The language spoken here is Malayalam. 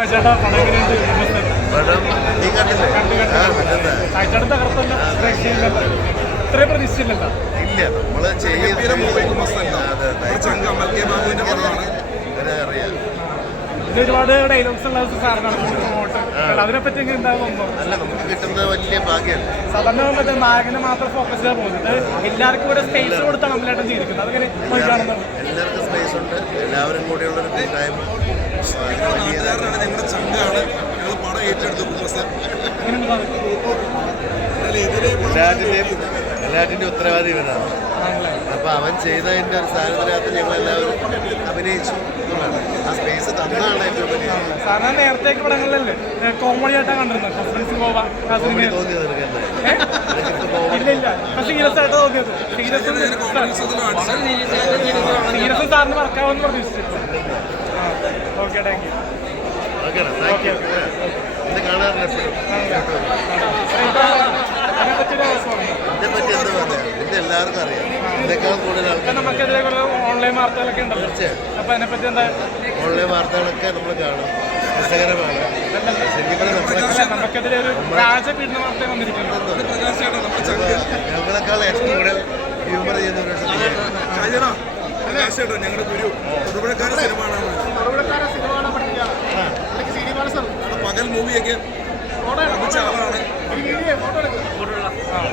ചേട്ടാ പടം എങ്ങനെയുണ്ട്? ചേട്ടൻ തകർത്തല്ല, ഇത്രയും പ്രതീക്ഷിച്ചില്ലല്ലോ. ഇല്ല, നമ്മള് ഒരുപാട് ഡയലോഗ്സ് ഉള്ള സാറിനാണ് അതിനെപ്പറ്റി എങ്ങനെ ഉണ്ടാകുമോ? അല്ല, നമുക്ക് കിട്ടുന്നത് വലിയ ഭാഗ്യമല്ല. സാധാരണ മറ്റേ നായകനെ മാത്രം ഫോക്കസ് ചെയ്യാൻ പോകുന്നത് എല്ലാവർക്കും ഒരു സ്പേസ് കൊടുത്താണ് കമലേട്ടൻ ചെയ്തിരിക്കുന്നത്. അതെങ്ങനെ എല്ലാവർക്കും സ്പേസ് ഉണ്ട്, എല്ലാവരും കൂടിയുള്ളൊരു കൂട്ടായ്മ. ഞങ്ങളുടെ ചങ്കാണ്, ഞങ്ങൾ പടം ഏറ്റെടുത്തു. എല്ലാറ്റിന്റെ ഉത്തരവാദി ഇവനാണ്. അപ്പൊ അവൻ ചെയ്തതിന്റെ ഒരു സാഹചര്യത്തിൽ ഞങ്ങൾ എല്ലാവരും അഭിനയിച്ചു. ആ സ്പേസ് തന്നാണ് ഏറ്റവും വലിയ. സാധാരണ നേരത്തെ പടങ്ങളിലല്ലേ കോമഡി ആയിട്ടാ കണ്ടിരുന്നത്? തോന്നിയത് ഇല്ല, സീരിയസ് ആയിട്ട് തോന്നിയത്. സീരിയസ് സാറിന് വർക്കാവുമെന്ന് പ്രതീക്ഷിച്ചു. Okay, thank you. ഇത് കാണാറില്ല എപ്പോഴും. ഇതിനെപ്പറ്റി എന്താ പറയാ, ഇത് എല്ലാവർക്കും അറിയാം. ഇതിനേക്കാൾ കൂടുതൽ ആൾക്കാർ നമുക്കെതിരെ ഓൺലൈൻ വാർത്തകളൊക്കെ ഉണ്ടല്ലോ. അപ്പൊ അതിനെപ്പറ്റി എന്താ? ഓൺലൈൻ വാർത്തകളൊക്കെ നമ്മൾ കാണും, രസകരമാണ്. നമുക്കെതിരെ ഒരു രാജപീഡന വാർത്ത വന്നിരിക്കുന്നത്. ഞങ്ങളെക്കാൾ ഏറ്റവും കൂടുതൽ ഹ്യൂമർ ചെയ്യുന്ന ഞങ്ങളുടെ ഗുരു തൊടുപുഴക്കാരൻ സിനിമ പകൽ മൂവിയൊക്കെ